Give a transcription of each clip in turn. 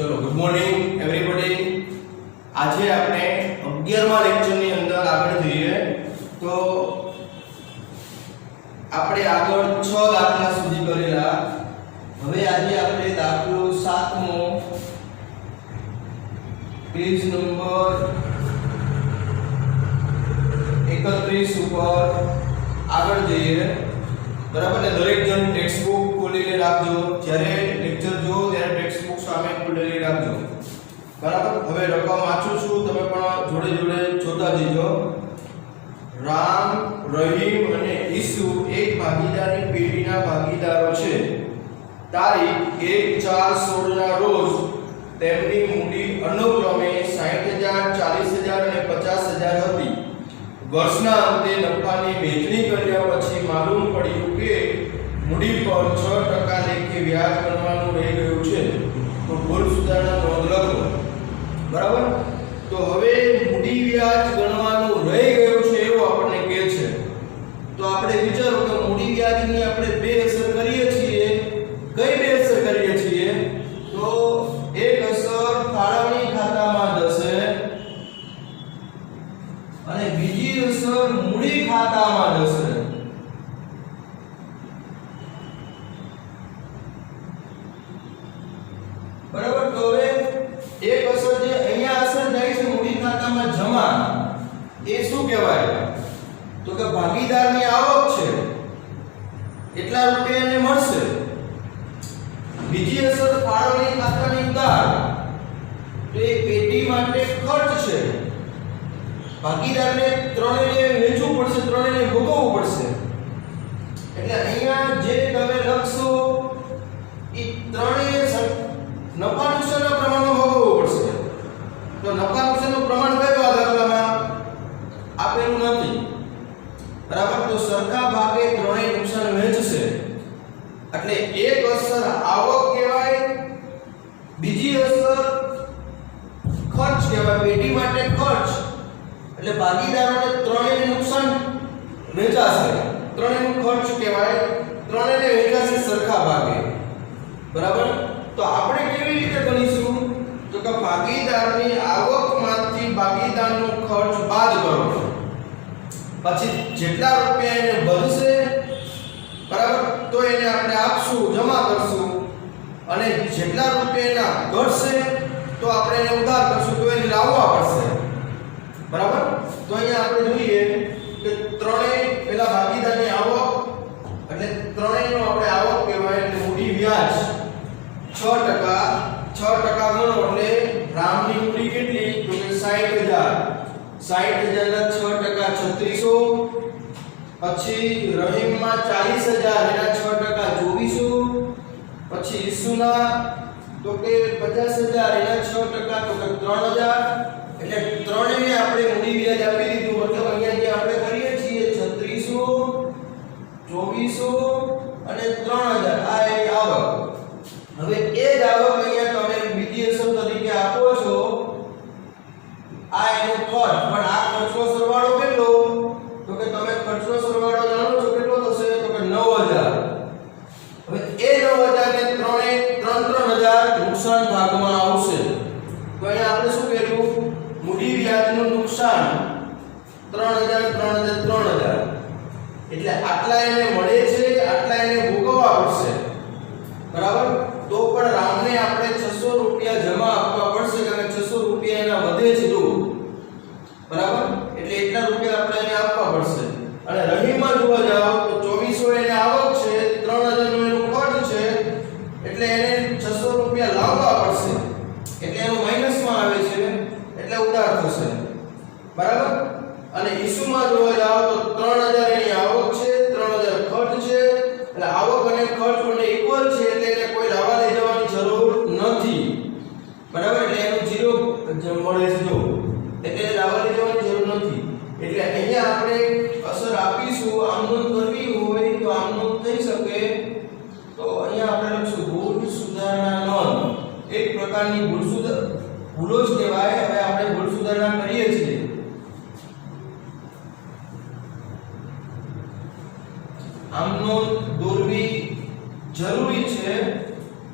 चलो good morning everybody. आज આપણે 11મા લેક્ચરની અંદર આગળ જઈએ તો આપણે આગળ 6 દાખલા સુધી કરેલા। હવે આજે આપણે દાખલો 7મો પેજ નંબર 31 ઉપર આગળ જઈએ। બરાબર ને? દરેક જણ ટેક્સ્ટ બુક ખોલીને રાખજો, જ્યારે લેક્ચર જો ત્યારે ટેક્સ્ટ બુક સામે ખોલીને રાખજો। બરાબર? હવે રકમ વાંચું છું, તમે પણ જોડે જોડે જોતા જજો। રામ, રહીમ અને ઈસુ એક ભાગીદારની પેઢીના ભાગીદારો છે। તારીખ 1/4/16 ના રોજ તેમની મૂડી અનુક્રમે 60,000, 40,000 અને 50,000 હતી। વર્ષના અંતે નફાની વહેંચણી કર્યા પછી માલુમ પડ્યું કે મૂડી પર 6% લેખે વ્યાજ ગણવાનું રહી ગયું છે। તો ભૂલ સુધારણા નોંધ લખો। બરાબર? તો હવે મૂડી વ્યાજ ગણવાનું રહી ગયું છે એવું આપણને કહે છે। તો આપણે વિચારો કે મૂડી વ્યાજની આપણે બે અસર કરીએ છીએ। કઈ બે અસર કરીએ છીએ? તો એક અસર ફાળવણી ખાતામાં જશે અને બીજી અસર મૂડી ખાતામાં જશે। બરાબર? તો હવે એક અસર જે અહીંયા અસર જાય છે મૂડી ખાતામાં જમા, એ શું કહેવાય? તો કે ભાગીદારની આવક છે, એટલા રૂપિયા એને મળશે। બીજી અસર ફાળવણી ખાતાની ઉધાર, તો એ પેઢી માટે ખર્ચ છે। ભાગીદારને ત્રણેયને વેચવું પડશે, ત્રણેયને ભોગવવું પડશે। એટલે અહીંયા જે તમે લખશો એ ત્રણેય નફા નુકસાનના પ્રમાણમાં ભોગવવું પડશે। તો નફા નુકસાનનું પ્રમાણ કયું આ દાખલામાં આપેલું નથી। બરાબર? તો સરખા ભાગે ત્રણેય નુકસાન વહેંચશે। એટલે એક અસર આવક કહેવાય, બીજી અસર ખર્ચ કહેવાય, પેઢી માટે ખર્ચ। એટલે ભાગીદારોને ત્રણેયને નુકસાન વહેંચાશે, ત્રણેયનો ખર્ચ કહેવાય, ત્રણેયને વહેંચાશે સરખા ભાગે। બરાબર? તો આપણે કેવી રીતે ગણીશું? તો કે ભાગીદારની આવકમાંથી ભાગીદારનો ખર્ચ બાદ કરો, પછી જેટલા રૂપિયા એને વધશે, બરાબર, તો એને આપણે આપશું, જમા કરશું, અને જેટલા રૂપિયા એના ઘટશે તો આપણે એને ઉધાર કરશું, તો એને લાવવા પડશે। બરાબર? તો અહીંયા આપણે જોઈએ કે ત્રણેય પેલા ભાગીદારની આવક, એટલે ત્રણેયનો આપણે આવક કહેવાય, એટલે મૂડી વ્યાજ 6% 6% ગણો એટલે રામની મૂડી કેટલી? તો કે 60,000 60,000 ના 6% 3600। પછી રહીમમાં 40,000 એના 6% 2400। પછી ઈસુના તો કે 50,000 એના 6% તો કે 3,000। એટલે ત્રણેયને આપણે મૂડી વ્યાજ આપી દીધું। મતલબ અહીંયા જે આપણે કરીએ છીએ 3600, 2400 અને 3,000, આ એ આવક। હવે એ જ આવક અહીંયા તમે બીજી અસર તરીકે આપો છો, આ એનો ખર્ચ। પણ આ ખર્ચનો સરવાળો કેટલો? તો કે તમે ખર્ચનો સરવાળો જાણો છો કેટલો થશે? તો કે 9,000। હવે એ 9,000 ને 3,000 નુકસાન ભાગમાં આવશે। તો અહીંયા આપણે શું કર્યું? મૂડી વ્યાજનું નુકસાન 3,000 3,000 3,000, એટલે આટલા એને મળે છે, આટલા એને ભોગવવા પડશે। બરાબર? તો પણ રામને આપણે 600 રૂપિયા જમા આપવા પડશે, કારણ કે 600 રૂપિયા એના વધે છે જો। બરાબર? એટલે એટલા રૂપિયા આપણે એને આપવા પડશે। અને રહીમમાં જોવા જાવ તો 2400 એને આવક છે, 3,000 નો એનો ખર્ચ છે, એટલે એને 600 રૂપિયા લાવવા પડશે, એટલે એનો માઈનસમાં આવે છે, એટલે ઉધાર થશે। બરાબર? અને ઈસુમાં જોવા જાવ તો 3,000 એની આવક છે, 3,000 ખર્ચ છે, એટલે આવક અને ખર્ચ બંને ઇક્વલ છે, એટલે એને કોઈ લાવવા લઈ જવાની જરૂર નથી। બરાબર? એટલે એનું 0 મળે છે જો, એટલે લાવવા લઈ જવાની જરૂર નથી। એટલે અહીંયા આપણે અસર આપીશું, આમ નોંધ કરવી હોય તો આમ નોંધ થઈ શકે। તો અહીંયા આપણે લખશું ભૂલ સુધારણા નોંધ। એક પ્રકારની ભૂલો જ કહેવાય। હવે આપણે ભૂલ સુધારણા કરીએ છીએ। આમ નોંધ દોરવી જરૂરી છે।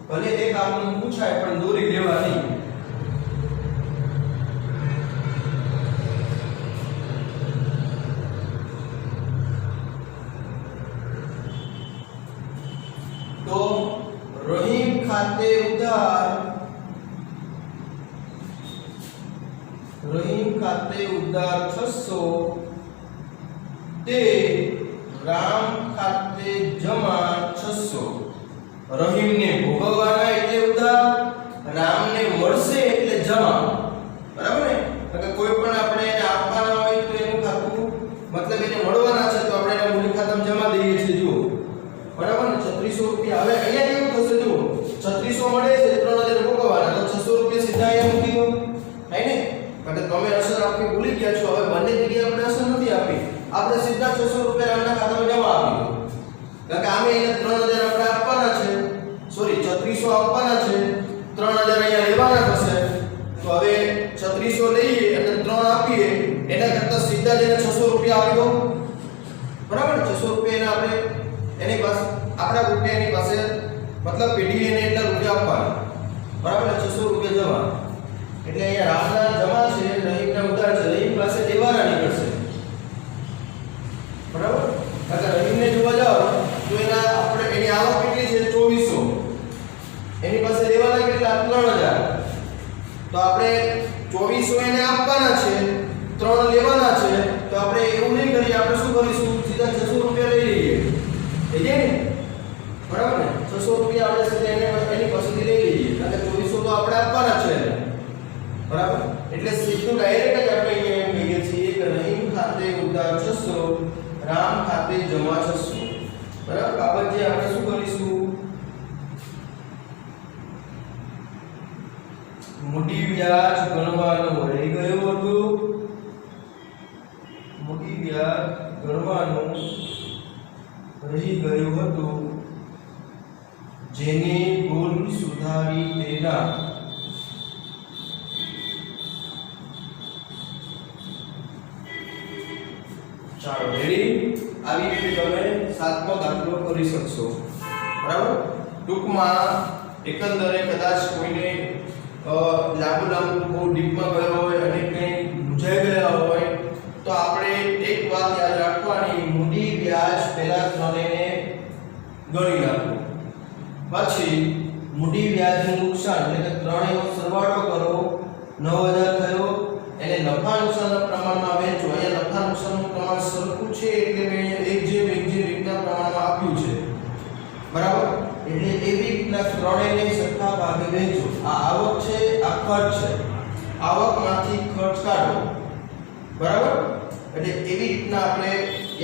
ભલે એક આપણને પૂછાય પણ દોરી લેવાની. તો રહીમ ખાતે ઉધાર રહીમ ખાતે ઉધાર 600 તે રામ ખાતે જમા 600. રહીમને ભોગવવાના એટલે ઉધાર, રામને મળશે એટલે જમા. બરાબર ને? એટલે કોઈ પણ આપણે એને આપવાના હોય તો એનું ખાતું મતલબ એને મળવાના છે તો આપણે એને મૂડી ખાતામાં જમા દઈએ છીએ. જુઓ બરાબર ને? 3600 રૂપિયા. હવે અહીંયા કેવું થશે? જુઓ 3600 મળે છે, 3000 ભોગવવાના, તો 600 રૂપિયા સીધા અહીંયા મૂકી દો. થાય ને? એટલે તમે અસર આપી ભૂલી ગયા છો. હવે બંને જગ્યાએ આપણે અસર નથી આપી, આપણે સીધા 600 રૂપિયા રામના ખાતામાં જમા આપી દો. કારણ કે આમે એને 3000 આપણે આપવાના છે, સોરી 3600 આપવાના છે, 3000 અહીંયા લેવાના થશે. તો હવે 3600 લઈએ અને 3 આપીએ એના કરતા સીધા જઈને 600 રૂપિયા આપી દો. બરાબર? 600 રૂપિયા આપણે એની પાસે આપણા રૂપિયા એની પાસે મતલબ પેઢી એને એટલા રૂપિયા આપવાના. બરાબર? 600 રૂપિયા જમા. એટલે અહીંયા રામના જમા છે, રહીમના ઉધાર છે, રહીમ પાસે લેવાના નીકળશે. બરાબર? કારણ કે રહીમને જોવા જાવ તો એના આપણે એની આવક કેટલી છે? 2400. એની પાસે લેવાના કેટલા? 3000. તો આપણે 2400 એને આપવાના છે, 3 લેવાના છે. તો આપણે એવું નહીં કરીએ, આપણે શું કરીશું? સીધા 600 રૂપિયા લઈ લઈએ. એટલે ને બરાબર ને? 600 રૂપિયા આપણે સીધા એની પાસેથી લઈ લઈએ. કારણ કે 2400 તો આપણે આપવાના છે. બરાબર? એટલે સીધું ડાયરેક્ટ જ આપણે અહીંયા એમ કહીએ છીએ કે રહીમ ખાતે ઉધાર 600, રામ ખાતે જમા 600. બરાબર? આ બધે આપણે શું કરીશું? મૂડી વ્યાજ ગણવાનું રહી ગયું હતું. મૂડી વ્યાજ ગણવાનું રહી ગયું હતું, જેની ભૂલ સુધારી તેના ચાલો રેડી. આવી રીતે તમે 7મો દાખલો કરી શકશો. બરાબર? ટૂંકમાં એકંદરે કદાચ કોઈને લાંબુ બહુ ડીપમાં ગયો હોય અને કંઈ મૂંઝાઈ ગયા હોય તો આપણે એક વાત યાદ રાખવાની, મૂડી વ્યાજ પહેલા ત્રણેયને ગણી નાખો. પછી મૂડી વ્યાજનું નુકસાન એટલે કે ત્રણેયનો સરવાળો કરો, 9000 થયો. એને નફા નુકસાનના પ્રમાણમાં વહેંચો. અહીંયા નફા નુકસાનનું પ્રમાણ સરખું છે એટલે મેં એક જેમ એકના પ્રમાણમાં આપ્યું છે. બરાબર? એટલે એવી રીતના ત્રણેયને સરખા ભાગે વહેંચો. આ આવક છે, આ ખર્ચ છે. આવકમાંથી ખર્ચ કાઢો. બરાબર? એટલે એવી રીતના આપણે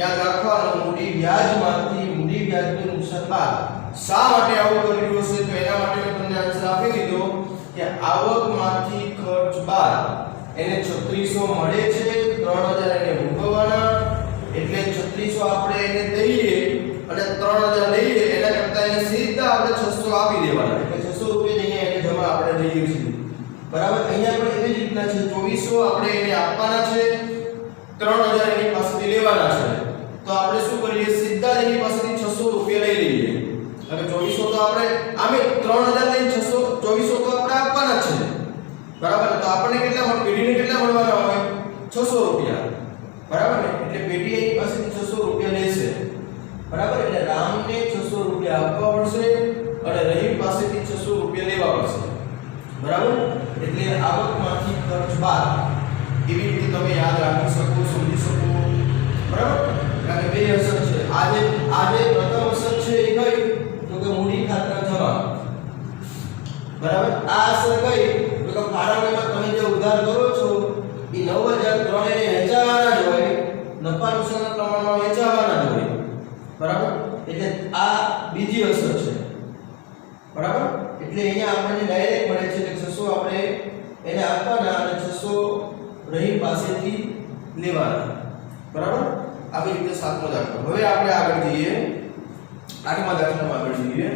યાદ રાખવાનું, મૂડી વ્યાજમાંથી મૂડી વ્યાજનું નુકસાન બાદ. શા માટે આવું કર્યું હશે? તો એના માટે મેં તમને આન્સર આપી દીધો કે આવકમાંથી ખર્ચ બાદ એને 3600 મળે છે, 3000 એને ભોગવવાના, એટલે 3600 આપણે એને દઈએ અને 3000 લઈએ એના કરતા એને સીધા આપણે 600 આપી દેવાના. એટલે 600 રૂપિયા અહીંયા એને જમા આપણે દઈએ છીએ. બરાબર? અહીંયા પણ એવી જ રીતના છે, 2400 આપણે એને આપવાના છે, 3000 એની પાસેથી લેવાના છે. તો આપણે શું કરીએ? સીધા એની પાસેથી 600 રૂપિયા લઈ લઈએ. હવે 2400 તો આપણે આમે 3000 લઈને 600 2400 તો આપણે આપવાના છે. બરાબર? તો આપણને કેટલા મળે? પેઢીને કેટલા મળવાના હોય? 600 રૂપિયા. બરાબર ને? એટલે પેઢી એની પાસેથી 600 રૂપિયા લેશે. બરાબર? એટલે રામને 600 રૂપિયા આપવા પડશે અને રહીમ પાસેથી 600 રૂપિયા લેવા પડશે. બરાબર? એટલે આવકમાંથી ખર્ચ બાદ એવી રીતે તમે યાદ રાખી શકો, સમજી શકો. બરાબર? કારણ કે બે અસર છે. આજે પ્રથમ અસર છે એ કઈ? તો કે મૂડી ખાતા જમા. બરાબર? આ અસર કઈ? તો કે ફાળવણીમાં તમે જે ઉધાર કરો છો એ 9000 ત્રણેયને વેચાવાના જ હોય, નફા નુકસાનના પ્રમાણમાં વેચાવાના જ હોય. બરાબર? એટલે આ બીજી અસર છે. બરાબર? એટલે અહીંયા આપણને ડાયરેક્ટ મળે છે કે 600 આપણે એને આપવાના અને 600 રહીમ પાસેથી લેવાના. બરાબર? આવી રીતે 7મો દાખલો. હવે આપણે આગળ જઈએ, 8મા દાખલામાં આગળ જઈએ.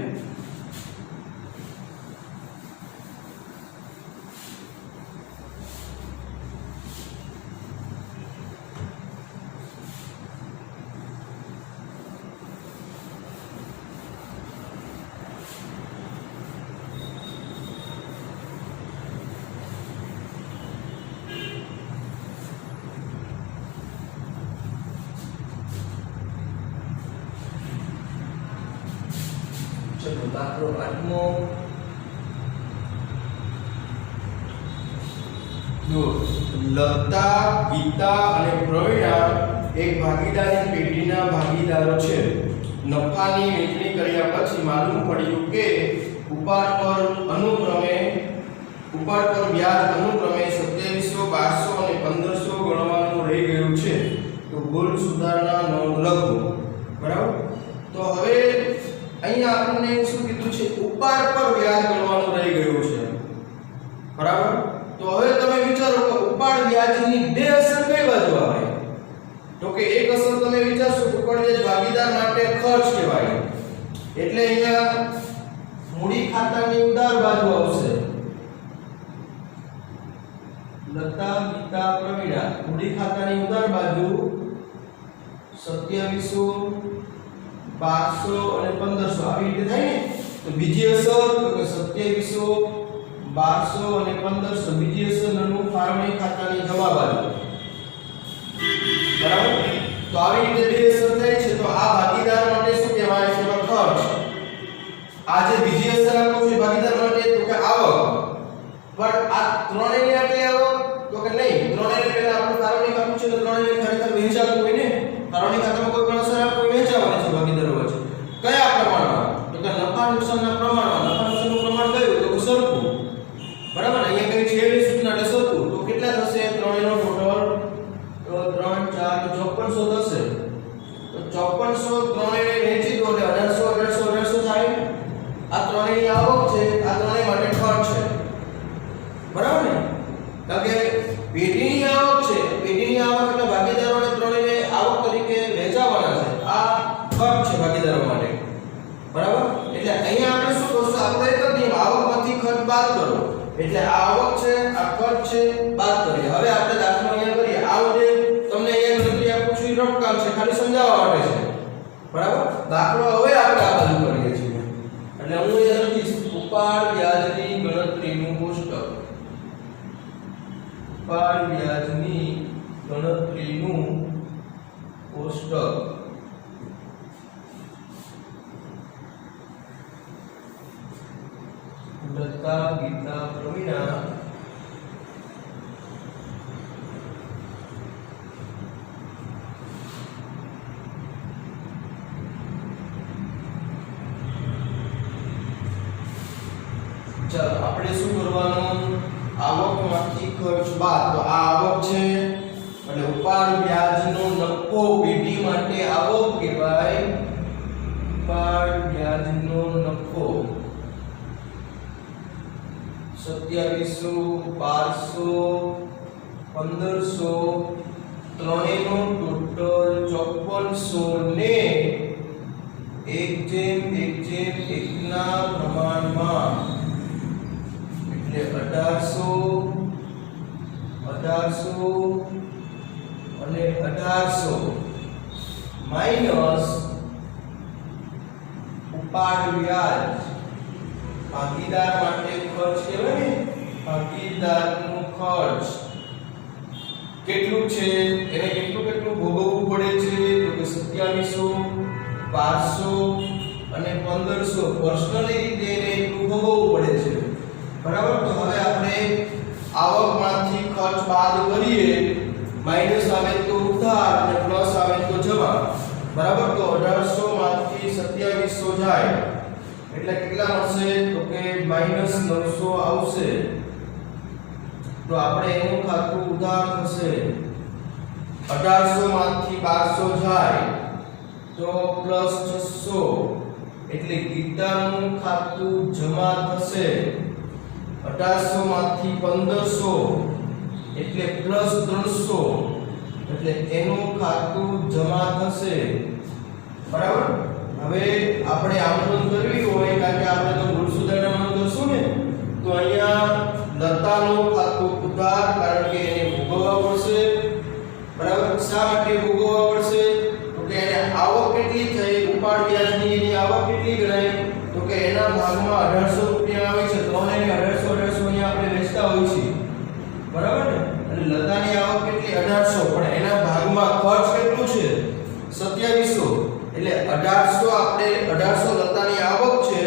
ચલો દાખલો 8મો જો લતા, ગીતા અને પ્રવીણા એક ભાગીદારી પેઢીના ભાગીદારો છે. નફાની વહેંચણી કર્યા પછી માલુમ પડ્યું કે ઉપર પર વ્યાજ અનુક્રમે 2700, 1200 અને 1500 ગણવાનું રહી ગયું છે. તો ભૂલ સુધારણા નોંધ લખો. બરાબર. તો હવે અહીંયા આપણને શું કીધું છે? ઉપર પર વ્યાજ ગણવાનું રહી ગયું છે. બરાબર. તો હવે તમે વિચારો કે ઉપાડ વ્યાજની બે અસર કઈ બાજુ આવે? તો કે એક અસર તમે વિચારશો કે ઉપાડ વ્યાજ ભાગીદાર માટે ખર્ચ કહેવાય. એટલે અહીંયા મૂડી ખાતાની ઉધાર બાજુ આવશે. લતા, ગીતા, પ્રવીણા મૂડી ખાતાની ઉધાર બાજુ 2700, 1200 અને 1500 આવી રીતે થાય ને. તો બીજી અસર તો કે 2700, 1200 અને 1500 બીજી અસર નનું ફાળવણી ખાતાની જમા બાજુ. બરાબર. તો આવી રીતે બે અસર થાય છે. તો આ ભાગીદાર માટે શું કહેવાય છે? ખર્ચ. આ જે બીજી અસર આપો છે ભાગીદાર માટે તો કે આવક. પણ આ ત્રણેયની આટલી આવક તો કે નહીં. ત્રણેયને પહેલા આપણે ફાળવણી ખાતું છે તો ત્રણેયને ખરેખર વહેંચાતું હોય ને. ફાળવણી ખાતામાં કોઈ પણ અસર આપો વહેંચાવાની છે ભાગીદારો વચ્ચે. કયા પ્રમાણમાં? તો કે નફા નુકસાનના પ્રમાણમાં. નફા નુકસાનનું પ્રમાણ કયું? તો કે સરખું. બરાબર. અહીંયા કઈ છે એની સૂચના એટલે સરખું. તો કેટલા થશે? ત્રણેયનો ટોટલ તો 3 4 5400 થશે. તો 5400 ત્રણેયને વહેંચી દો એટલે 1800 થાય. આ ત્રણેયની આવક છે, આ ત્રણેય માટે ખર્ચ છે. બરાબર ને? કારણ કે પેઢીની આવક છે. પેઢીની આવક એટલે ભાગીદારોને ત્રણેયને આવક તરીકે વહેંચાવાના છે. આ ખર્ચ છે ભાગીદારો માટે. બરાબર. એટલે અહીંયા આપણે શું કરશું? આપણે એક જ નિયમ આવકમાંથી ખર્ચ બાદ કરો. એટલે આ આવક છે, આ ખર્ચ છે, બાદ કરીએ. હવે આપણે દાખલો અહીંયા કરીએ. આ જે તમને અહીંયા ગણતરી આપું છું એ રફ કામ છે, ખાલી સમજાવવા માટે છે. બરાબર. દાખલો હવે આપણે આ બાજુ કરીએ છીએ. એટલે હું અહીંયા લખીશ ઉપાડ વ્યાજની ગણતરીનું કોષ્ટક. ઉપાડ વ્યાજની ગણતરીનું કોષ્ટક. લતા, ગીતા, પ્રવીણા ચાલો આપણે શું કરવાનું? આવકમાંથી ખર્ચ બાદ. તો આ આવક છે એટલે ઉપાડ વ્યાજનો નફો પેઢી માટે આવક કહેવાય. ઉપાડ વ્યાજનો નફો 2700, 1200, 1500 ત્રણેયનો ટોટલ 5400 ને 1:1:1 ના પ્રમાણમાં એટલે 1800 અને 1800 માઈનસ ઉપાડ વ્યાજ ભાગીદાર માટે ખર્ચ કહેવાય ને. ભાગીદારનો ખર્ચ કેટલું છે? એને કેટલું ભોગવવું પડે છે? તો કે 2700, 1200 અને 1500 પર્સનલી રીતે એને એટલું ભોગવવું પડે છે. બરાબર. તો હવે આપણે આવકમાંથી ખર્ચ બાદ કરીએ. માઈનસ આવે તો ઉધાર અને પ્લસ આવે તો જમા. બરાબર. તો 1800 માંથી 2700 જાય એટલે કેટલા મળશે? તો કે -900 આવશે. તો આપણે એનું ખાતું ઉધાર થશે. 1800 માંથી 1200 જાય તો +600 એટલે ગીતાનું ખાતું જમા થશે. 1800 માંથી 1500 એટલે +300 એટલે એનું ખાતું જમા થશે. બરાબર. હવે આપણે આમ નોંધ કરવી હોય કારણ કે આપણે તો ભૂલ સુધારણા નોંધ કરશું ને. તો અહીંયા લતાનું ખાતું ઉધાર કારણ કે એને ભોગવવા પડશે. બરાબર. શા માટે ભોગવવા પડશે? તો કે એને આવક કેટલી થઈ? ઉપાડ વ્યાજની એની આવક કેટલી ગણાય? તો કે એના ભાગમાં 1800 રૂપિયા આવે છે. ત્રણેયને 1800 અહીંયા આપણે વેચતા હોય છે. બરાબર ને? અને લતાની આવક કેટલી? 1800 પણ એના ભાગમાં ખર્ચ કેટલું છે? 2700 એટલે 1800 આપણે 1800 લતાની આવક છે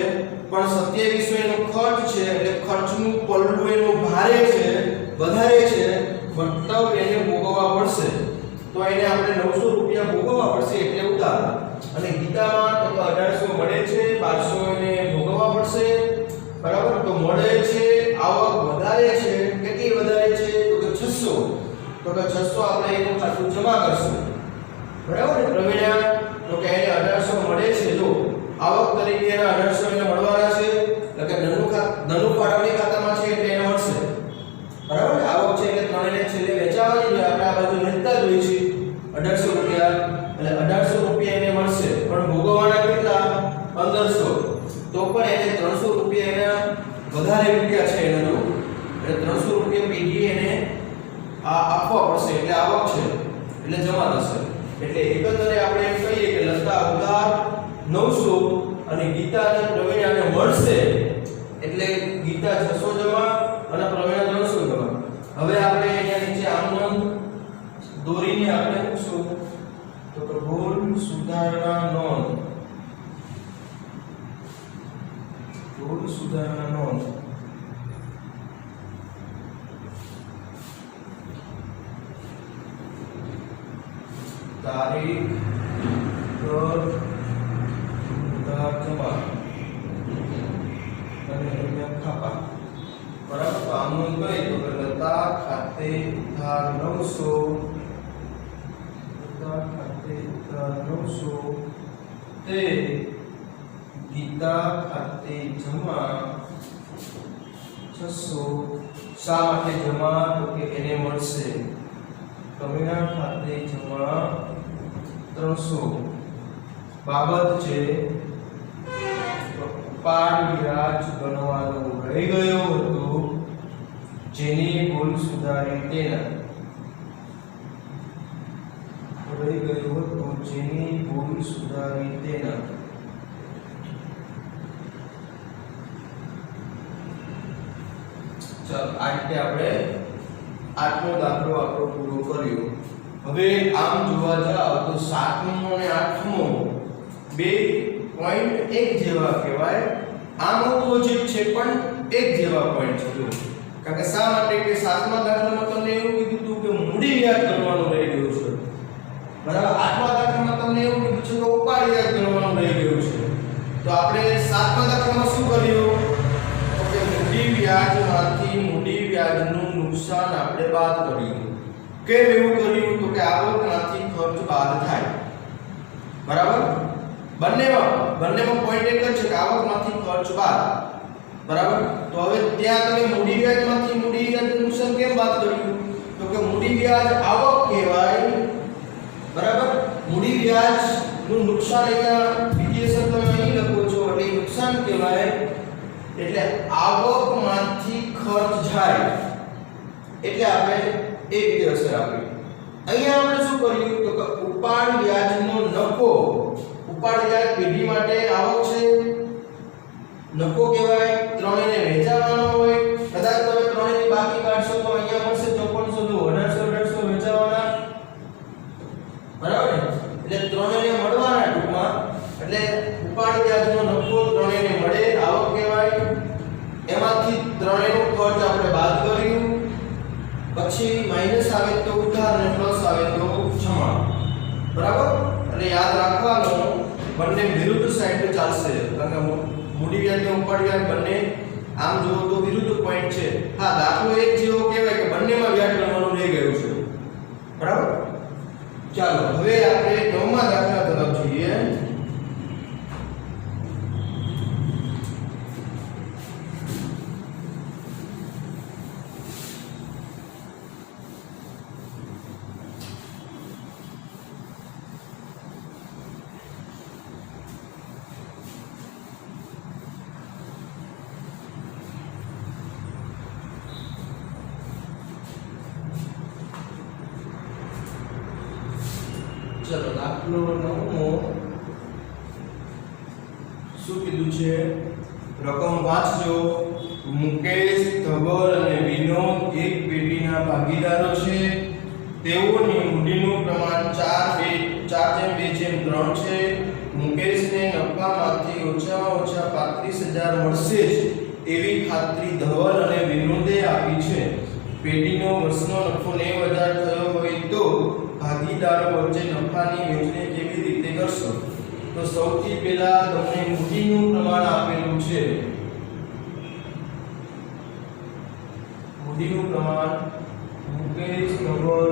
તો કે 600 આપણે એનું ખાતું જમા કરશું, બરાબર ને પ્રવીણા? તો કે એને 1800 મળે છે, જો આવક તરીકે એના 1800 એને મળવાના છે, એટલે કે ધનુ ફાળવણી ખાતામાં છે એટલે એને મળશે, બરાબર ને? આવક છે એટલે ત્રણેયને છેલ્લે વેચાવાની છે, આપણે આ બાજુ વેચતા જ હોય છે 1800 રૂપિયા, એટલે 1800 રૂપિયા એને મળશે, પણ ભોગવવાના કેટલા? 1500. તો પણ એને 300 રૂપિયા એના વધારે રૂપિયા છે એના, જો એટલે 300 રૂપિયા પેઢી એને આ આપવા પડશે, એટલે આવક છે એટલે જમા થશે. એટલે એકંદરે આપણે એમ કહીએ કે લતા ઉધાર 900 અને ગીતા અને પ્રવીણાને મળશે, એટલે ગીતા 600 જમા અને પ્રવીણા 300 જમા. હવે આપણે અહીંયા નીચે આમ દોરીને આપણે મૂકશું તો ભૂલ સુધારણા નોંધ, ભૂલ સુધારણા નોંધ. તારીખ દર ઉધાર જમા અને અહીંયા ખાપા, બરાબર? તો આમનું કઈ તો કે લતા ખાતે ઉધાર 900, લતા ખાતે ઉધાર 900 તે ગીતા ખાતે જમા 600. શા માટે જમા? તો કે એને મળશે. પ્રવીણા ખાતે જમા 300. બાબત છે ઉપાડ વ્યાજ ગણવાનું રહી ગયું હતું, જેની ભૂલ સુધારી તેના, રહી ગયું હતું જેની ભૂલ સુધારી તેના. ચાલો આ રીતે આપણે 8મો દાખલો આપણો પૂરો કર્યો. હવે આમ જોવા જાવ તો 7મો અને 8મો બે પોઈન્ટ એક જેવા કહેવાય. આમ ઓપોઝિટ છે પણ એક જેવા પોઈન્ટ છે. કારણ કે શા માટે કે 7મા દાખલામાં તમને એવું કીધું હતું કે મૂડી વ્યાજ ગણવાનું રહી ગયું છે, બરાબર? 8મા દાખલામાં તમને એવું કીધું છે કે ઉપાડ વ્યાજ ગણવાનું રહી ગયું છે. તો આપણે 7મા દાખલામાં શું કર્યું? તો કે મૂડી વ્યાજમાંથી મૂડી વ્યાજનું નુકસાન આપણે બાદ કર્યું. કેમ એવું કર્યું? તો કે આવકમાંથી ખર્ચ બાદ થાય, બરાબર? બંનેમાં પોઈન્ટ એક જ છે કે આવકમાંથી ખર્ચ બાદ, બરાબર? તો હવે ત્યાં તમે મૂડી વ્યાજમાંથી મૂડી વ્યાજનું નુકસાન કેમ બાદ કર્યું? તો કે મૂડી વ્યાજ આવક કહેવાય, બરાબર? મૂડી વ્યાજનું નુકસાન અહીંયા બીજી અસર તમે અહીં લખો છો એટલે નુકસાન કહેવાય. એટલે આવકમાંથી ખર્ચ જાય એટલે આપણે એક રીતે અસર આપી. અહીંયા આપણે શું કર્યું? તો કે ઉપાડ વ્યાજનો નફો, ઉપાડ વ્યાજ પેઢી માટે આવક છે, નફો કહેવાય. ત્રણેયને વેચાવાનો હોય, કદાચ તમે ત્રણેયની બાકી કાઢશો તો અહીંયા મળશે 5400, 1800 વેચાવાના, બરાબર ને? એટલે ત્રણેયને મળવાના ટૂંકમાં. એટલે ઉપાડ વ્યાજનો નફો ત્રણેયને મળે, આવક કહેવાય. એમાંથી ત્રણેયનો ખર્ચ આપણે બાદ કર્યું, પછી માઈનસ આવે તો ઉધાર અને પ્લસ આવે તો જમા, બરાબર? એટલે યાદ રાખવાનું બંને વિરુદ્ધ સાઈડ ચાલશે, કારણ કે મૂડી વ્યાજ અને ઉપાડ વ્યાજ બંને આમ જુઓ તો વિરુદ્ધ પોઈન્ટ છે. હા, દાખલો એક જેવો કહેવાય કે બંનેમાં વ્યાજ ગણવાનું રહી ગયું છે, બરાબર? ચાલો હવે આપણે 9મા દાખલા તરફ જઈએ. ચલો દાખલો 9મો શું કીધું છે? રકમ વાંચજો. મુકેશ, ધવલ અને વિનોદ એક પેઢીના ભાગીદારો છે. તેઓની મૂડીનું પ્રમાણ 4:2:3 છે. મુકેશને નફામાંથી ઓછામાં ઓછા 35000 મળશે જ એવી ખાતરી ધવલ અને વિનોદે આપી છે. પેઢીનો વર્ષનો નફો 90000 થયો હોય તો ભાગીદારો વચ્ચે નફાની વહેંચણી કેવી રીતે કરશો? તો સૌથી પહેલા તમને મૂડીનું પ્રમાણ આપેલું છે. મૂડીનું પ્રમાણ મુકેશ, ધવલ,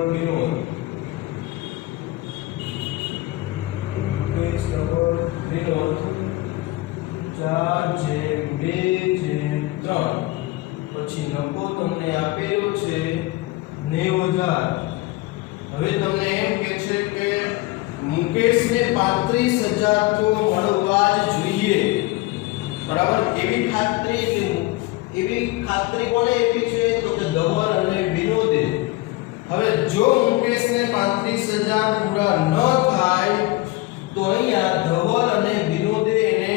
4/2/3 પછી નફો તમને આપેલો છે 90000. હવે તમને એમ કે છે કે મુકેશને 35000 તો મળવા જ જોઈએ, બરાબર? એવી ખાતરી કોને આપી છે? તો કે ધવલ અને વિનોદે. હવે જો મુકેશને 35000 પૂરા ન થાય તો અહીંયા ધવલ અને વિનોદે એને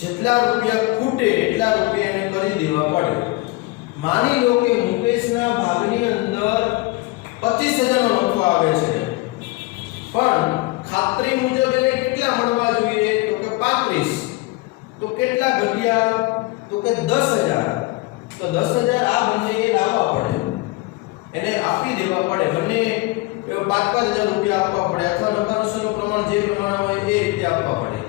જેટલા રૂપિયા ખૂટે એટલા રૂપિયા એને કરી દેવા પડે. માની લો કે મુકેશના ભાગની અંદર 25000 નો નફો આવે છે, પણ ખાતરી મુજબ એને કેટલા મળવા જોઈએ? તો કે 35. તો કેટલા ઘટ્યા? તો કે 10000. તો 10000 આ બંને લાવવા પડે, એને આપી દેવા પડે. બંને 5,000 રૂપિયા આપવા પડે, અથવા નફાનું પ્રમાણ જે પ્રમાણે હોય એ રીતે આપવા પડે,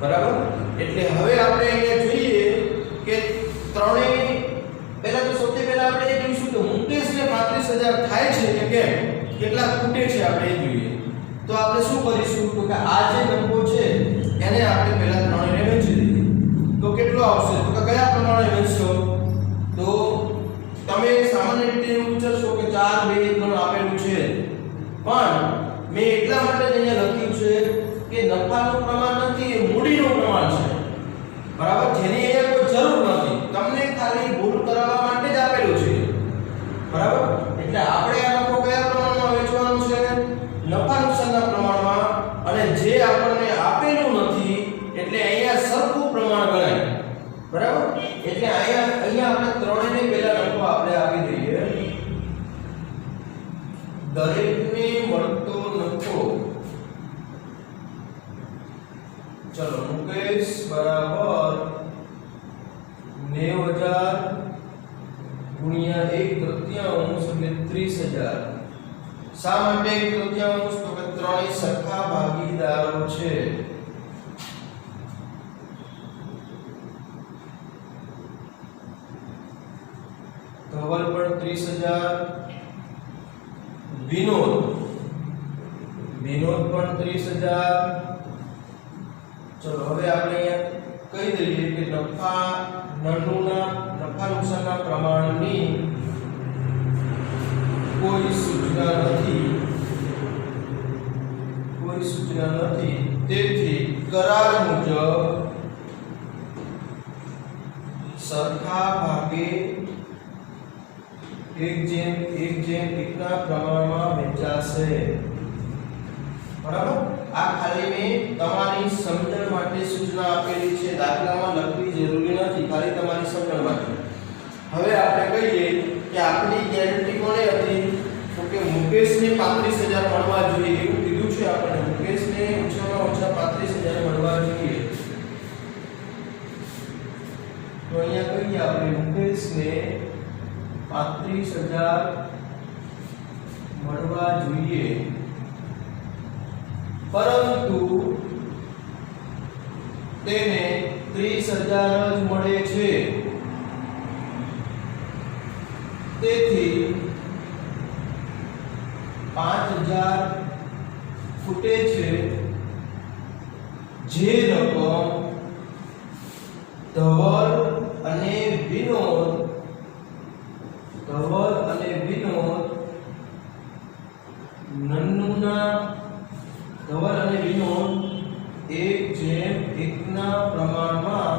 બરાબર? એટલે હવે આપણે અહીંયા જોઈએ કે ત્રણેય પહેલા તો સૌથી પહેલા આપણે એ જોઈશું કે મુકેશને 35000 થાય છે કે કેમ, કેટલા ખૂટે છે આપણે એ જોઈએ. તો આપણે શું કરીશું? તો કે આ જે નફો છે એને આપણે પહેલા ત્રણેયને વહેંચી દઈએ. તો કેટલો આવશે? તો કે કયા પ્રમાણે વહેંચશો? તો તમે સામાન્ય રીતે એવું વિચારશો કે 4 2 3 આપેલું છે, પણ મેં એટલા માટે અહીંયા લખ્યું છે કે નફાનું પ્રમાણ નથી, એ મૂડીનું પ્રમાણ છે, બરાબર? જેની અહીંયા કોઈ જરૂર નથી, તમને ખાલી ભૂલ કરાવવા માટે જ આપેલું છે, બરાબર? એટલે આપણે આ નફો કયા પ્રમાણમાં વેચવાનું છે? નફા નુકસાનના પ્રમાણમાં. અને જે આપણને આપેલું નથી એટલે અહીંયા સરખું પ્રમાણ ગણાય, બરાબર? એટલે અહીંયા આપણે ત્રણેયને પહેલા નફો આપણે આપી દઈએ. દરેકને મળતો નફો, ચલો મુકેશ બરાબર 90000 ગુણ્યા 1/3 એટલે 30000. શા માટે 1/3? તો કે ત્રણેય સરખા ભાગીદારો છે. ધવલ પણ 30000, વિનોદ પણ 30000. ચલો હવે આપણે અહીંયા કહી દઈએ કે નફા નુકસાનના પ્રમાણની કોઈ સૂચના નથી, તેથી કરાર મુજબ સરખા ભાગે 1:1 ના પ્રમાણમાં વહેંચાશે, બરાબર? આ ખાલી મેં તમારી સમજણ માટે સૂચના આપેલી છે, દાખલામાં લખવી જરૂરી નથી, ખાલી તમારી સમજણ માટે. હવે આપણે કહીએ કે આપણી ગેરંટી કોને હતી? તો કે મુકેશને 35000 મળવા જોઈએ એવું કીધું છે આપણે. મુકેશને ઓછામાં ઓછા 35000 મળવા જોઈએ. તો અહીંયા કહીએ આપણે મુકેશને 35000 મળવા જોઈએ, પરંતુ તેને 30000 જ મળે છે, તેથી 5000 ખૂટે છે. જે રકમ ધવલ અને વિનોદ ધવલ અને વિનોદ 1:1 ના પ્રમાણમાં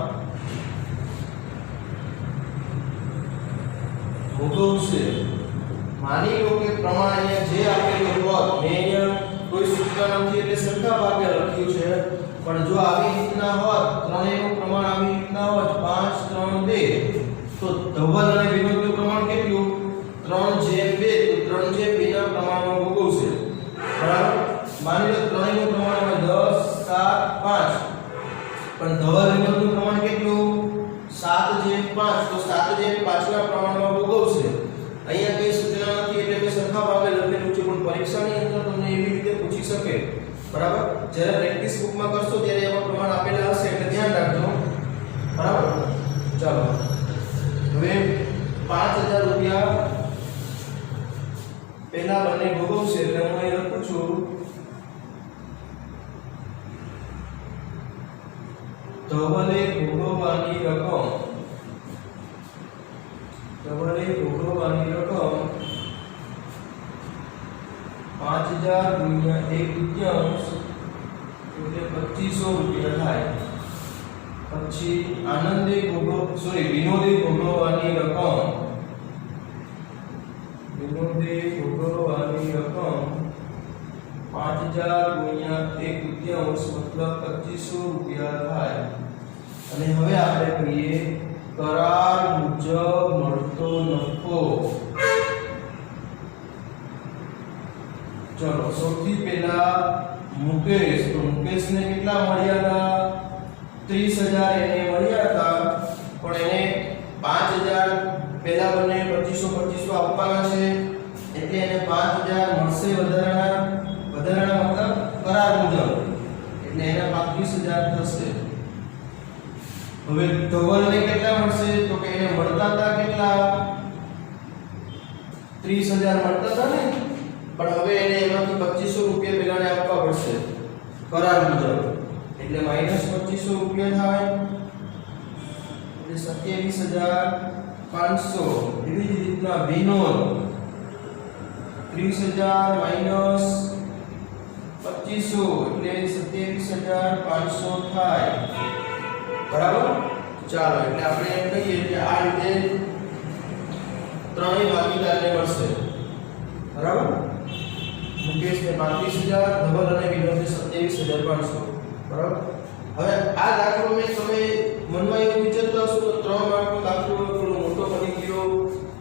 ભોગવશે. માની લો કે પ્રમાણ અહીંયા જે આપેલું હોત, મેં અહીંયા કોઈ સૂચના નથી એટલે સરખા ભાગે લખ્યું છે, પણ જો આવી રીતના હોત, ત્રણેયનું પ્રમાણ આવી રીતના હોત 5 3 2, તો ધવલ અને વિનોદનું પ્રમાણ કેટલું? 3:2. તો 3:2 ના પ્રમાણમાં ભોગવશે, બરાબર? માની લો ત્રણેયનું પ્રમાણ હોય 10 7 5, પણ ધવલ વિનોદનું પ્રમાણ કેટલું? 7:5. તો 7:5 ના પ્રમાણમાં ભોગવશે. અહીંયા કઈ સૂચના નથી એટલે મેં સરખા ભાગે લખેલું છે, પણ પરીક્ષાની અંદર તમને એવી રીતે પૂછી શકે, બરાબર? જ્યારે પ્રેક્ટિસ બુકમાં કરશો ત્યારે એવા પ્રમાણ આપેલા હશે એટલે ધ્યાન રાખજો, બરાબર? ચાલો હવે 5000 રૂપિયા પહેલા બંને ભોગવશે એટલે હું અહીં લખું છું ધવલે ભોગવવા ગુણ્યા 1/2 એટલે 2500 રૂપિયા થાય. પછી વિનોદે ભોગવવાની રકમ 5000 ગુણ્યા 1/2 મતલબ 2500 રૂપિયા થાય. અને હવે આપણે કહીએ કરાર મુજબ મળતો નફો. ચલો સૌથી પહેલા મુકેશ, તો મુકેશને કેટલા મળ્યા હતા? 30000 એને મળ્યા હતા, પણ એને 5000 પહેલા બંને 2500 આપવાના છે એટલે એને 5000 મળશે વધારાના મતલબ કરાર મુજબ, એટલે એના 35000 થશે. હવે ધવલને કેટલા મળશે? તો કે એને મળતા હતા કેટલા? 30000 મળતા હતા ને, પણ હવે એને એમાંથી 2500 રૂપિયા પેલાને આપવા પડશે કરાર મુજબ, એટલે -2500 રૂપિયા થાય એટલે 27500. એવી જ રીતના વિનોદ 30000 - 2500 એટલે 27500 થાય. બરાબર? ચાલો એટલે આપણે એમ કહીએ કે આ રીતે ત્રણેય ભાગીદારને મળશે. બરાબર? મુકેશને 35000, ધવલ અને વિનોદને 27500. બરાબર? હવે આ દાખલો તમે મનમાં એવું વિચારતા હશો તો 3 માર્કનો દાખલો થોડો મોટો બની ગયો.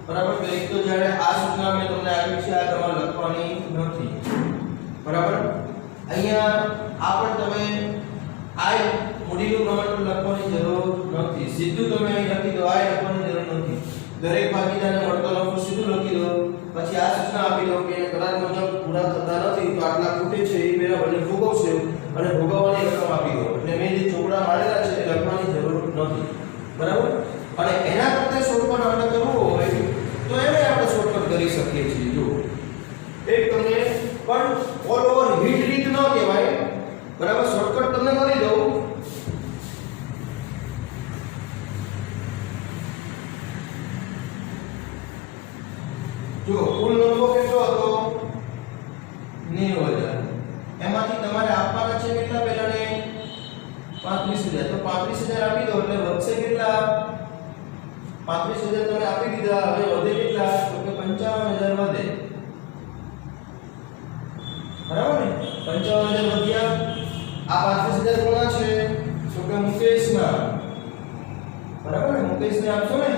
બરાબર? તો એક તો જ્યારે આ સૂચના મેં તમને આપી છે આ તમારે લખવાની નથી. બરાબર? અહીંયા આ પણ તમે આ મૂડીનું પ્રમાણ લખવાની જરૂર નથી. સીધું તમે અહીં લખી દો, આ લખવાની જરૂર નથી. દરેક ભાગીદારને મળતો નફો સીધું લખી દો. પછી આ સૂચના આપી દો કે કરાર મુજબ પૂરા થતા નથી તો આટલા ખૂટે છે એ પેલા બંને ભોગવશે અને ભોગવવાની રકમ આપી દો. એટલે મેં જે ચોપડા મારેલા છે એ લખવાની જરૂર નથી. બરાબર? અને એના કરતા શોર્ટકટ આપણે કરવું હોય તો એને આપણે શોર્ટકટ કરી શકીએ છીએ. જો એક તમને પણ ઓલ ઓવર હિટ રીત ન કહેવાય. બરાબર? શોર્ટકટ તમને કરી દઉં. જો કુલ નફો કેટલો હતો? 90000. એમાંથી તમારે આપવાના છે કેટલા પહેલાને? 35000. તો 35000 આપી દો એટલે વધશે કેટલા? 35000 તમે આપી દીધા. હવે વધે કેટલા? તો કે 55000 વધે. બરાબર ને? 55000 વધ્યા. આ 35000 કોના છે? તો કે મુકેશના. બરાબર ને? મુકેશને આપશો ને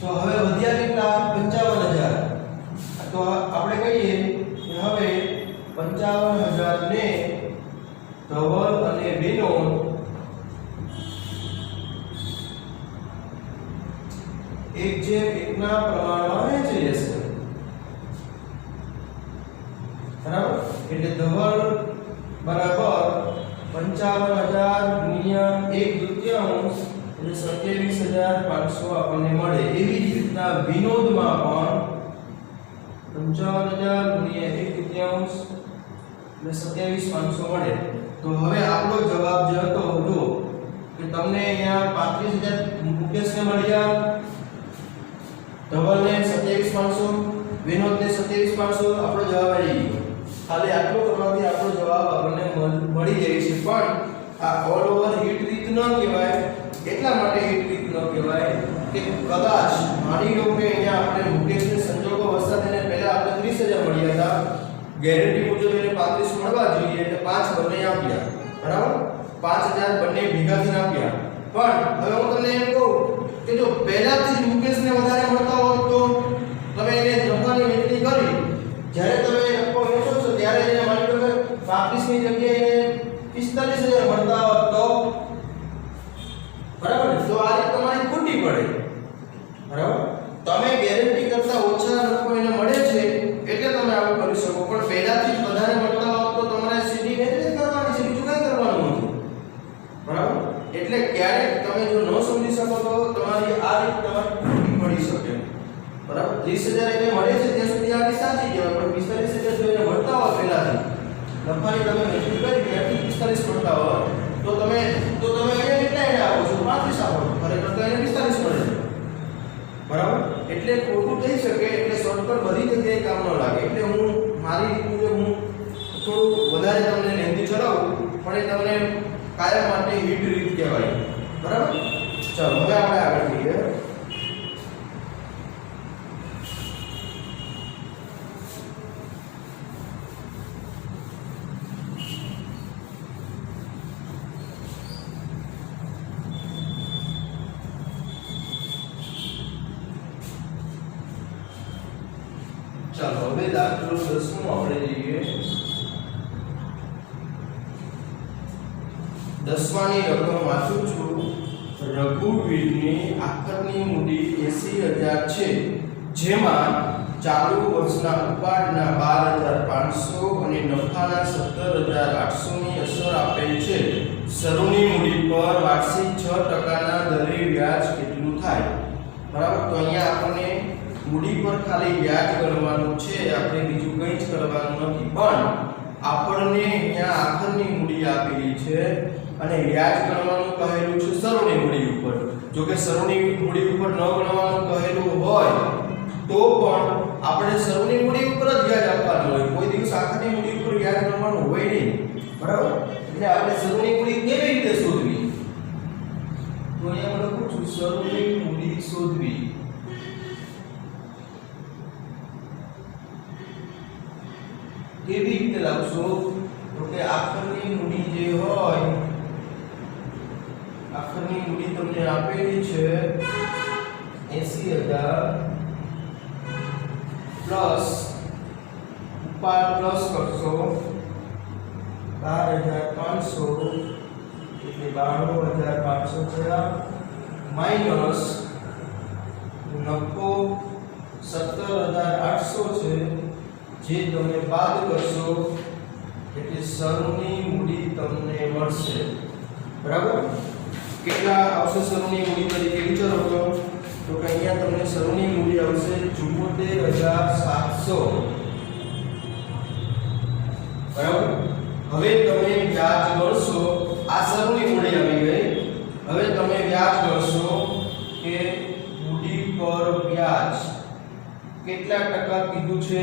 તો હવે વધ્યા કેટલા? 55000. તો આપણે કહીએ કે હવે 55000 ને ધવલ અને વિનોદ એકના પ્રમાણમાં વહેંચી જશે. બરાબર? એટલે ધવલ બરાબર 55000 ગુણ્યા 1/2 એટલે 27500 આપણને મળે. એવી જ રીતના વિનોદમાં પણ 55000 ગુણ્યા 1/2 એટલે 27500 મળે. તો હવે આપણો જવાબ જે હતો જો કે તમને અહીંયા 35000 મુકેશને મળ્યા, ધવલને 27500, વિનોદને 27500. આપણો જવાબ આવી ગયો. ખાલી આટલો કરવાથી આપણો જવાબ આપણને મળી જાય છે. પણ આ ઓલ ઓવર હિટ રીત ન કહેવાય. એટલા માટે હિટ રીત ન કહેવાય કે કદાચ માની લો કે અહીંયા આપણે મુકેશને સંજોગો વરસાદ એને પહેલા આપણે 30000 મળ્યા હતા, ગેરંટી મુજબ એને 35 મળવા જોઈએ એટલે 5 બંને આપ્યા. બરાબર? 5000 બંને ભેગાથી આપ્યા. પણ હવે હું તમને એમ કહું કે જો પહેલાથી જ મુકેશને વધારે મળતા હોત તો તમે એને નફાની વહેંચણી કરી, જ્યારે તમે નફો વહેંચો છો ત્યારે એને માની લો કે 35 ની જગ્યાએ એને 45000 મળતા હોત તો બરાબર ને? તો આ રીત તમારી ખોટી પડે. બરાબર? તમે ગેરંટી કરતા ઓછા નફો એને મળે છે એટલે તમે આવું કરી શકો. પણ પહેલાથી જ વધારે મળતા હોત તો તમારે સીધી વહેંચણી કરવાની છે, બીજું કંઈ કરવાનું નથી. બરાબર? એટલે ક્યારેક તમે જો ન સમજી શકો તો તમારી આ રીત તમારી ખોટી પડી શકે. બરાબર? 30000 એને મળે છે ત્યાં સુધી આ રીત સાચી કહેવાય. પણ 45000 જો એને મળતા હોય પહેલાથી નફાની તમે વહેંચણી કરી ત્યાંથી 45 મળતા હોય તો તમે અહીંયા કેટલા એને આપો છો? 35 આપો. ખરેખર તો એને 45 મળે છે. બરાબર? એટલે ખોટું થઈ શકે. એટલે શોર્ટકટ બધી જગ્યાએ કામ ન લાગે. એટલે હું મારી રીત મુજબ હું થોડું વધારે તમને લેન્થી ચલાવું પણ એ તમને કાયમ માટે હિટ રીત કહેવાય બરાબર ચાલો હવે આપણે આગળ જઈએ ચાલો હવે દાખલો 10 આપણે જોઈએ 10માની રકમ વાંચું છું રઘુવીરની આખરની મૂડી 80000 છે જેમાં ચાલુ વર્ષના ઉપાડના 12500 અને નફાના 17800 ની અસર આપેલ છે શરૂની મૂડી પર વાર્ષિક 6% ના દરે વ્યાજ કેટલું થાય બરાબર તો અહીંયા આપણને મૂડી પર ખાલી વ્યાજ ગણવાનું છે આપણે બીજું કંઈ જ કરવાનું નથી પણ આપણને અહીંયા આખરની મૂડી આપેલી છે અને વ્યાજ ગણવાનું કહેલું છે શરૂની મૂડી ઉપર જો કે શરૂની મૂડી ઉપર ન ગણવાનું કહેલું હોય તો પણ આપણે શરૂની મૂડી ઉપર જ વ્યાજ આપવાનું હોય કોઈ દિવસ આખરની મૂડી ઉપર વ્યાજ ગણવાનું હોય નહીં બરાબર એટલે આપણે શરૂની મૂડી કેવી રીતે શોધવી તો અહીંયા હું લખું છું શરૂની મૂડી શોધવી કેવી રીતે લખશો તો કે આખરની મૂડી જે હોય આખરની મૂડી તમને આપેલી છે 80000 પ્લસ ઉપાડ પ્લસ કરશો 12500 એટલે 92500 થયા માઈનસ નફો 17800 છે જે તમે બાદ કરશો એટલે શરૂની મૂડી તમને મળશે બરાબર કેટલા આવશે શરૂની મૂડી તરીકે વિચારો તો કે અહીંયા તમને શરૂની મૂડી આવશે 74700 બરાબર હવે તમે વ્યાજ ગણશો આ શરૂની મૂડી આવી ગઈ હવે તમે વ્યાજ ગણશો કે મૂડી પર વ્યાજ કેટલા ટકા કીધું છે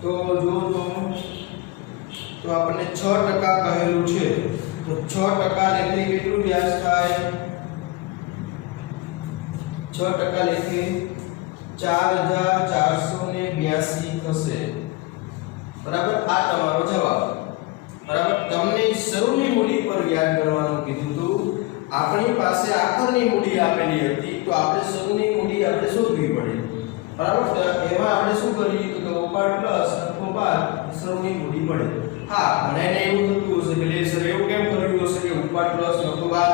તો જો તો આપણને 6% કહેલું છે તો 6% લેખે કેટલું વ્યાજ થાય 6% લેખે 4482 થશે બરાબર આ તમારો જવાબ બરાબર તમને શરૂની મૂડી પર વ્યાજ ગણવાનું કીધું હતું આપણી પાસે આખરની મૂડી આપેલી હતી તો આપણે શરૂની મૂડી આપણે શોધવી પડે બરાબર એમાં આપણે શું કરીએ તો ઉપાડ પ્લસ નફો બાદ શરૂની મૂડી મળે હા ઘણાને એવું થતું હશે કે લે સર એવું કેમ કર્યું હશે કે ઉપાડ પ્લસ નફો બાદ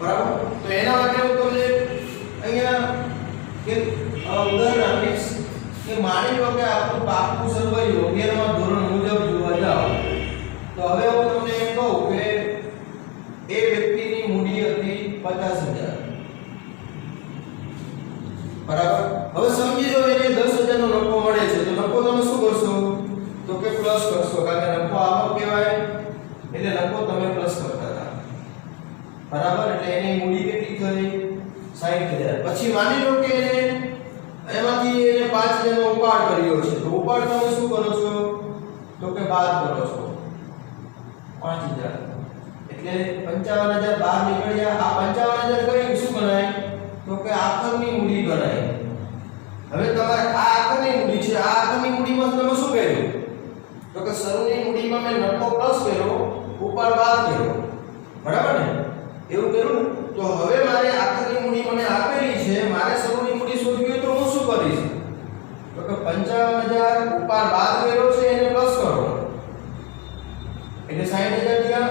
બરાબર તો એના માટે હું તમને અહીંયા એક ઉદાહરણ આપીશ કે માની લો કે આપણું પાકું સરવાઈ 11મા ધોરણ મુજબ જોવા જાઓ તો હવે હું તમને એમ કહું કે એ વ્યક્તિની મૂડી હતી 50000 બરાબર હવે સમજી લો એને 10000 નો નફો મળે છે તો નફો તમે શું કરશો તો કે પ્લસ કરશો કારણ કે નફો આવક કહેવાય એટલે નફો તમે પ્લસ કરતા હતા બરાબર એટલે એની મૂડી કેટલી થઈ 60000 પછી માની લો કે એને એમાંથી એને 5000 નો ઉપાડ કર્યો છે તો ઉપાડ તમે શું કરો છો તો કે બાદ કરો છો 5000 એટલે 55000 બહાર નીકળ્યા આ 55000 કઈ શું ગણાય તો કે આખરની મૂડી ગણાય હવે તમારે આ આખરની મૂડી છે આ આખરની મૂડીમાં તમે શું કર્યું તો કે શરૂની મૂડીમાં મેં નફો પ્લસ કર્યો ઉપાડ બાદ કર્યો બરાબર ને એવું કર્યું તો હવે મારે આખરની મૂડી મને આપેલી છે મારે શરૂની મૂડી શોધવી હોય તો હું શું કરીશ તો કે 55000 ઉપાડ બાદ કર્યો છે એને પ્લસ કરો એટલે 60000 થયા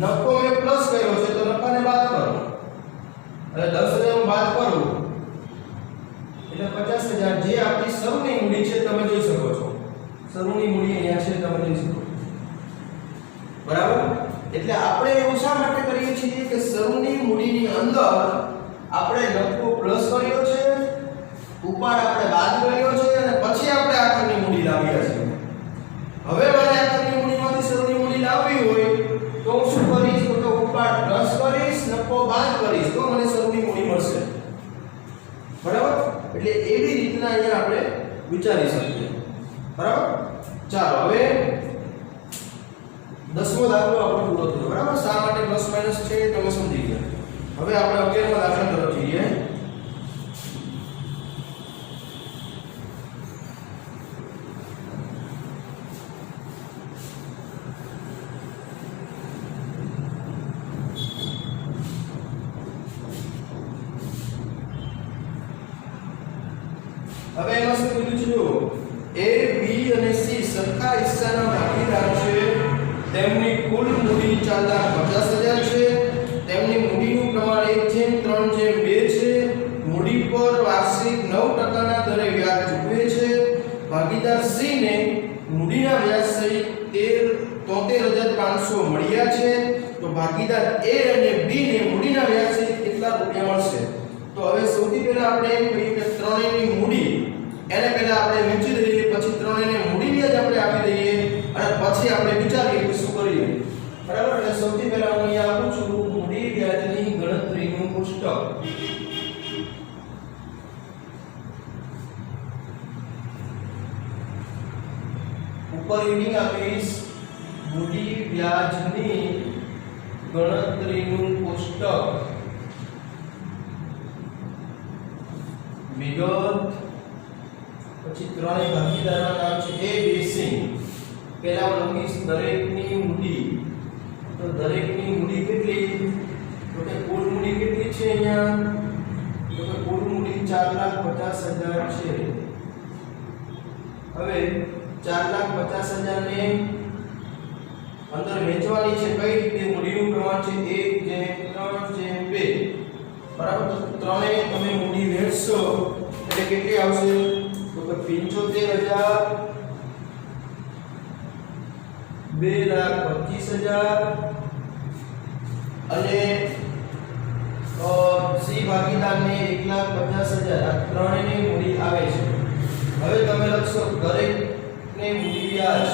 નફો મેં પ્લસ કર્યો છે તો નફાને બાદ કરો એટલે 10000 હું બાદ કરું એટલે 50000 જે આપણી શરૂની મૂડી છે તમે જોઈ શકો છો શરૂની મૂડી અહીંયા છે તમે જોઈ શકો બરાબર એટલે આપણે એવું શા માટે કરીએ છીએ કે શરૂની મૂડીની અંદર આપણે નફો પ્લસ કર્યો છે ઉપાડ આપણે બાદ કર્યો છે અને પછી આપણે આખરની મૂડી લાવ્યા છે હવે મારે આખરની મૂડીમાંથી શરૂની મૂડી લાવવી હોય તો હું શું કરીશ તો ઉપાડ પ્લસ કરીશ નફો બાદ કરીશ તો મને શરૂની મૂડી મળશે બરાબર એટલે એવી રીતના અહીંયા આપણે વિચારી શકીએ બરાબર ચાલો હવે 10મો દાખલો આપણો પૂરો થયો બરાબર. શા માટે પ્લસ માઈનસ છે તમે સમજી ગયા. હવે આપણે 11મા દાખલા તરફ જઈએ. હવે એમાં શું કીધું છે જો A, B અને C સરખા હિસ્સાના ભાગીદાર છે. તેમની કુલ મૂડી 4,50,000 છે. તેમની મૂડીનું પ્રમાણ 1/3/2 છે. મૂડી પર વાર્ષિક 9% ના દરે વ્યાજ ચૂકવે છે. ભાગીદાર C ને મૂડીના વ્યાજ સહિત 73,500 મળ્યા છે. તો ભાગીદાર A અને B ને મૂડીના વ્યાજ સહિત કેટલા રૂપિયા મળશે? તો હવે સૌથી પહેલા આપણે એમ કહીએ કે ત્રણેયની મૂડી એને પહેલા આપણે વેચી દઈએ, પછી ત્રણેયને મૂડી વ્યાજ આપણે આપી દઈએ અને પછી આપણે વિચારીએ કે શું કરીએ. બરાબર. એટલે સૌથી પહેલા હું અહીંયા આપું છું મૂડી વ્યાજની ગણતરીનું પુસ્તક. ઉપર હેડિંગ આપીશ મૂડી વ્યાજની ગણતરીનું પુસ્તક. વિગત પછી ત્રણેય ભાગીદારના નામ છે A, B, C. પહેલા હું લખીશ દરેકની મૂડી. તો દરેકની મૂડી કેટલી? તો કે કુલ મૂડી કેટલી છે અહીંયા? તો કે કુલ મૂડી 4,50,000 છે. હવે 4,50,000 ને અંદર વેચવાની છે કઈ રીતે? મૂડીનું પ્રમાણ છે 1/3/2. બરાબર. તો ત્રણેય તમે મૂડી વેચશો એટલે કેટલી આવશે? તો કે 75,000, 2,25,000 અને C ભાગીદારને 1,50,000. આ ત્રણેયની મૂડી આવે છે. હવે તમે લખશો દરેકને મૂડી વ્યાજ.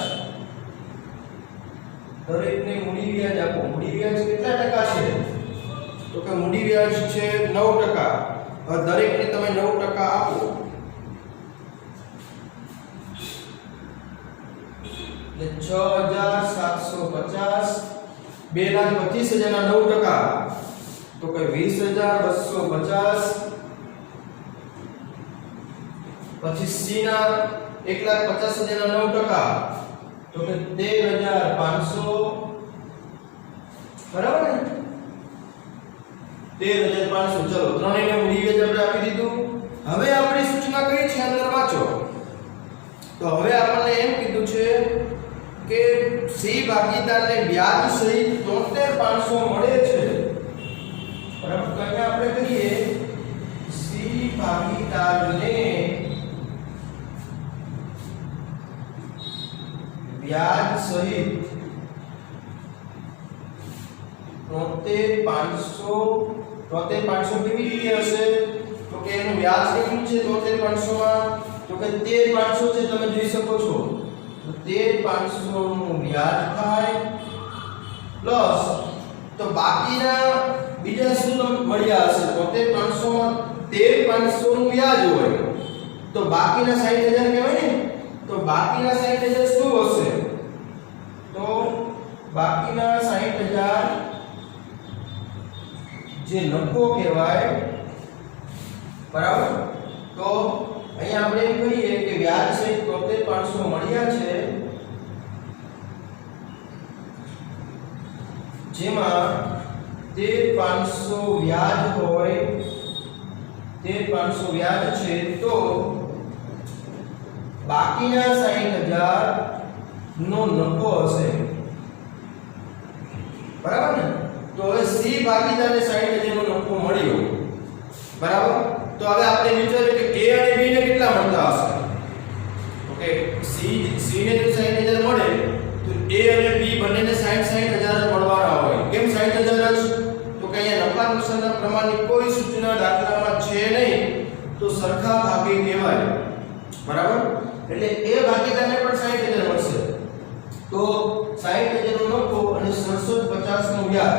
દરેકને મૂડી વ્યાજ આપો. મૂડી વ્યાજ કેટલા ટકા છે? તો કે મૂડી વ્યાજ છે 9%. હવે દરેકને તમે 9% આપો એટલે 6,750. 2,25,000 ના 9% તો કે 20,250. પછી C ના 1,50,000 ના 9% તો કે 13,500. બરાબર ને? 13,500. ચલો ત્રણેયને મૂડી વ્યાજ આપણે આપી દીધું. હવે આપણી સૂચના કઈ છે અંદર વાંચો. તો હવે આપણને એમ કીધું છે કે C ભાગીદારને વ્યાજ સહિત 73,500 મળે છે. બરાબર. તો અહીંયા આપણે કહીએ C ભાગીદારને વ્યાજ સહિત 73,500 કેવી રીતે હશે? તો કે એનું વ્યાજ કેટલું છે 73,500 માં? તો કે 13,500 છે. તમે જોઈ શકો છો. તો 13,500 નું વ્યાજ થાય પ્લસ તો બાકીના બીજા શું મળ્યા હશે? 73,500 માં 13,500 નું વ્યાજ હોય તો બાકીના 60,000 કહેવાય ને. તો બાકીના 60,000 શું હશે? તો બાકીના 60,000 જે નફો કહેવાય. બરાબર. તો અહીંયા આપણે એમ કહીએ કે વ્યાજ સહિત 73,500 મળ્યા છે, જેમાં 13,500 વ્યાજ હોય. 13,500 વ્યાજ છે તો બાકીના 60,000 નો નફો હશે. બરાબર ને? તો હવે C ભાગીદારને 60,000 નો નફો મળ્યો. બરાબર. તો હવે આપણે વિચારીએ કે A અને B ને કેટલા મળતા હશે? ઓકે, C ને જો 60,000 મળે તો A અને B બંનેને 60,000 મળવાના હોય. કેમ 60,000 જ? તો કે અહીંયા નફા નુકસાનના પ્રમાણની કોઈ સૂચના દાખલામાં છે નહીં તો સરખા ભાગે કહેવાય. બરાબર. એટલે A ભાગીદારને પણ 60,000 મળશે તો 60,000 નો નફો અને 750 નું વ્યાજ.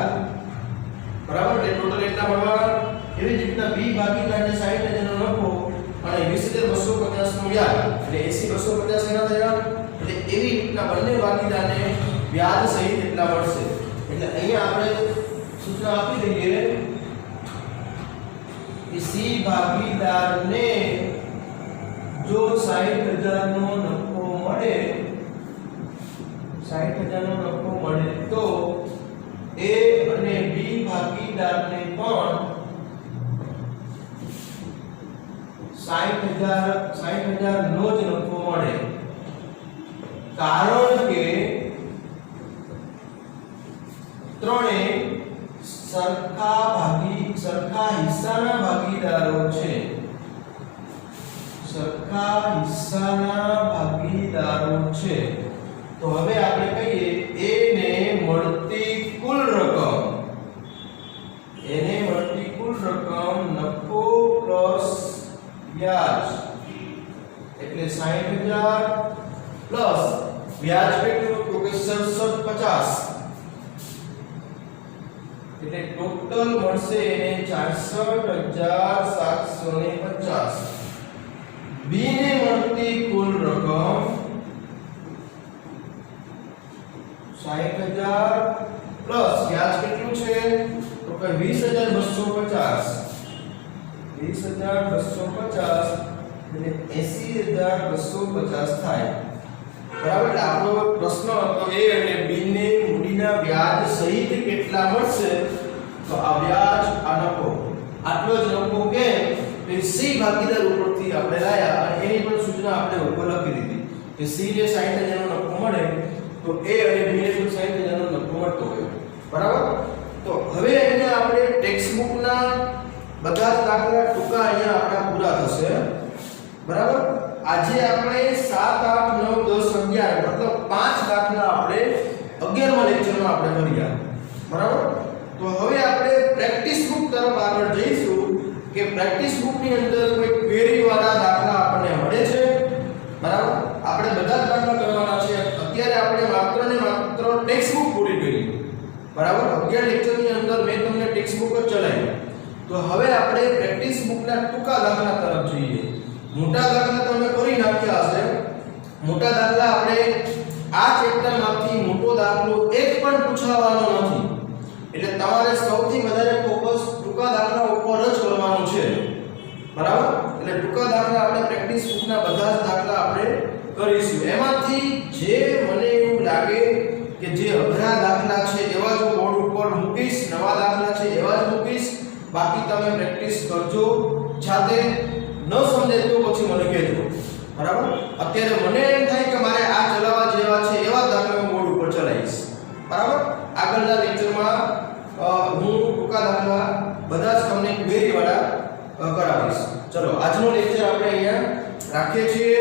બરાબર. એટલે ટોટલ એટલા મળવાના. એવી જ રીતના B ભાગીદારને 60,000 નો નફો અને 20,250 નું વ્યાજ એટલે 80,250 એના થયા. એટલે એવી રીતના બંને ભાગીદારને વ્યાજ સહિત એટલા મળશે. એટલે અહીંયા આપણે સૂચના આપી દઈએ કે સી ભાગીદારને જો 60,000 નો નફો મળે, 60,000 નો નફો મળે તો એ અને બી ભાગીદારને પણ 60,000 નો જ નફો મળે. કારણ કે ત્રણે સરખા હિસ્સાના ભાગીદારો છે. સરખા હિસ્સાના ભાગીદારો છે. તો હવે આપણે કહીએ એ ને મળતી કુલ રકમ, એને મળતી કુલ રકમ નફો પ્લસ વ્યાજ એટલે 60,000 પ્લસ વ્યાજ કેટલું તો કે 6750 એટલે ટોટલ મળશે એને 64,750. બી ને મળતી કુલ રકમ 60,000 પ્લસ વ્યાજ કેટલું છે તો કે 20,250. 20,250 એટલે 80,250 થાય. બરાબર. એટલે આપણો પ્રશ્ન હતો એ અને બી ને મૂડીના વ્યાજ સહિત કેટલા મળશે, તો આ વ્યાજ આ નફો આટલો જ નફો કે સી ભાગીદાર ઉપરથી આપણે લાયા અને એની પણ સૂચના આપણે ઉપર લખી દીધી કે સી ને 60,000 નો નફો મળે તો એ અને બી ને પણ 60,000 નો નફો મળતો હોય. બરાબર. તો હવે અહીંયા આપણે ટેક્સ્ટ બુકના બધા જ દાખલા ટૂંકા અહીંયા આપણા પૂરા થશે. બરાબર. આજે આપણે 7 8 9 10 11 મતલબ 5 દાખલા આપણે 11મા લેક્ચરમાં આપણે કર્યા. બરાબર. તો હવે આપણે પ્રેક્ટિસ બુક તરફ આગળ જઈશું કે પ્રેક્ટિસ બુકની અંદર કોઈ ક્વેરી વાળા દાખલા આપણને મળે છે. બરાબર. આપણે બધા જ દાખલા કરવાના છે. અત્યારે આપણે માત્ર ને માત્ર ટેક્સ્ટ બુક પૂરી કરી. બરાબર. 11 લેક્ચરની અંદર મેં તમને ટેક્સ્ટ બુક જ ચલાવી. તો હવે આપણે પ્રેક્ટિસ બુકના ટૂંકા દાખલા તરફ જઈએ. મોટા દાખલા તમે કરી નાખ્યા હશે. મોટા દાખલા આપણે આ ચેપ્ટરમાંથી મોટો દાખલો એક પણ પૂછાવાનો નથી. એટલે તમારે સૌથી વધારે ફોકસ ટૂંકા દાખલા ઉપર જ કરવાનું છે. બરાબર. એટલે ટૂંકા દાખલા આપણે પ્રેક્ટિસ બુકના બધા જ દાખલા આપણે કરીશું. એમાંથી જે મને એવું લાગે કે જે અઘરા દાખલા છે એવા જ બોર્ડ ઉપર મૂકીશ, નવા દાખલા છે એવા જ મૂકીશ. બાકી તમે પ્રેક્ટિસ કરજો જાતે. ન સમજે તો પછી મને કહેજો. બરાબર. અત્યારે મને એમ થાય કે મારે આ ચલાવવા જેવા છે એવા દાખલા હું બોર્ડ ઉપર ચલાવીશ. બરાબર. આગળના લેક્ચરમાં હું ટૂંકા દાખલા બધા જ તમને ક્વેરી વાળા કરાવીશ. ચલો આજનો લેક્ચર આપણે અહીંયા રાખીએ છીએ.